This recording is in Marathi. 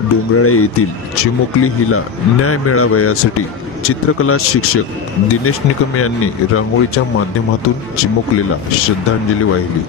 डोंगराळे येथील चिमुकली हिला न्याय मिळावा यासाठी चित्रकला शिक्षक दिनेश निकम यांनी रांगोळीच्या माध्यमातून चिमुकलीला श्रद्धांजली वाहिली।